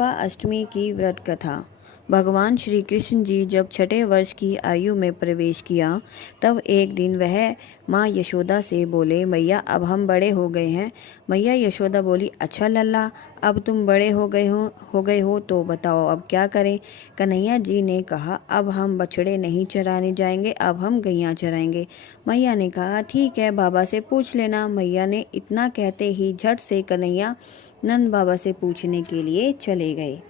गोपा अष्टमी की व्रत कथा। भगवान श्री कृष्ण जी जब छठे वर्ष की आयु में प्रवेश किया तब एक दिन वह माँ यशोदा से बोले, मैया अब हम बड़े हो गए हैं। मैया यशोदा बोली, अच्छा लल्ला, अब तुम बड़े हो गए हो तो बताओ अब क्या करें। कन्हैया जी ने कहा, अब हम बछड़े नहीं चराने जाएंगे, अब हम गैया चराएंगे। मैया ने कहा, ठीक है, बाबा से पूछ लेना। मैया ने इतना कहते ही झट से कन्हैया नंद बाबा से पूछने के लिए चले गए।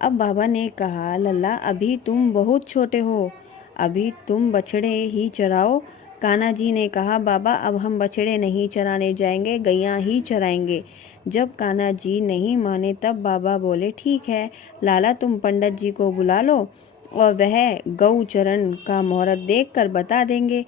अब बाबा ने कहा, लल्ला अभी तुम बहुत छोटे हो, अभी तुम बछड़े ही चराओ। कान्हा जी ने कहा, बाबा अब हम बछड़े नहीं चराने जाएंगे, गैया ही चराएंगे। जब कान्हा जी नहीं माने तब बाबा बोले, ठीक है लाला, तुम पंडित जी को बुला लो और वह गौ चरण का मुहूर्त देखकर बता देंगे।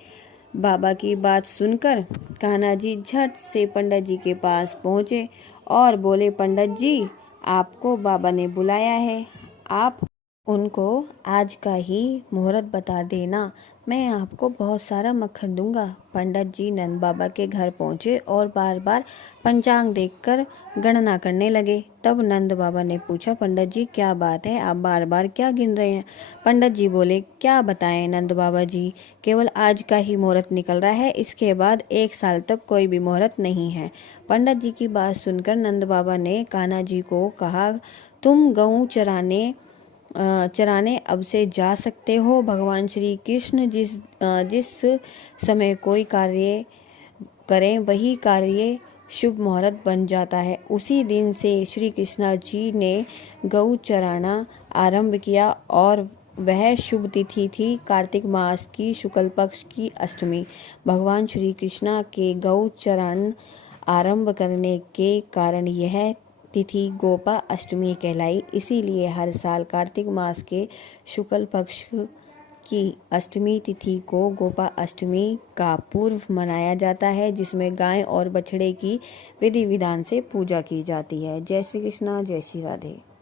बाबा की बात सुनकर कान्हा जी झट से पंडित जी के पास पहुँचे और बोले, पंडित जी आपको बाबा ने बुलाया है, आप उनको आज का ही मुहूर्त बता देना, मैं आपको बहुत सारा मक्खन दूंगा। पंडित जी नंद बाबा के घर पहुँचे और बार बार पंचांग देखकर गणना करने लगे। तब नंद बाबा ने पूछा, पंडित जी क्या बात है, आप बार बार क्या गिन रहे हैं। पंडित जी बोले, क्या बताएं नंद बाबा जी, केवल आज का ही मुहूर्त निकल रहा है, इसके बाद 1 साल तक कोई भी मुहूर्त नहीं है। पंडित जी की बात सुनकर नंद बाबा ने कान्हा जी को कहा, तुम गऊ चराने अब से जा सकते हो। भगवान श्री कृष्ण जिस समय कोई कार्य करें वही कार्य शुभ मुहूर्त बन जाता है। उसी दिन से श्री कृष्णा जी ने गऊ चराना आरंभ किया और वह शुभ तिथि थी कार्तिक मास की शुक्ल पक्ष की अष्टमी। भगवान श्री कृष्णा के गऊ चरण आरंभ करने के कारण यह तिथि गोपा अष्टमी कहलाई। इसीलिए हर साल कार्तिक मास के शुक्ल पक्ष की अष्टमी तिथि को गोपा अष्टमी का पूर्व मनाया जाता है, जिसमें गाय और बछड़े की विधि विधान से पूजा की जाती है। जय श्री कृष्णा, जय श्री राधे।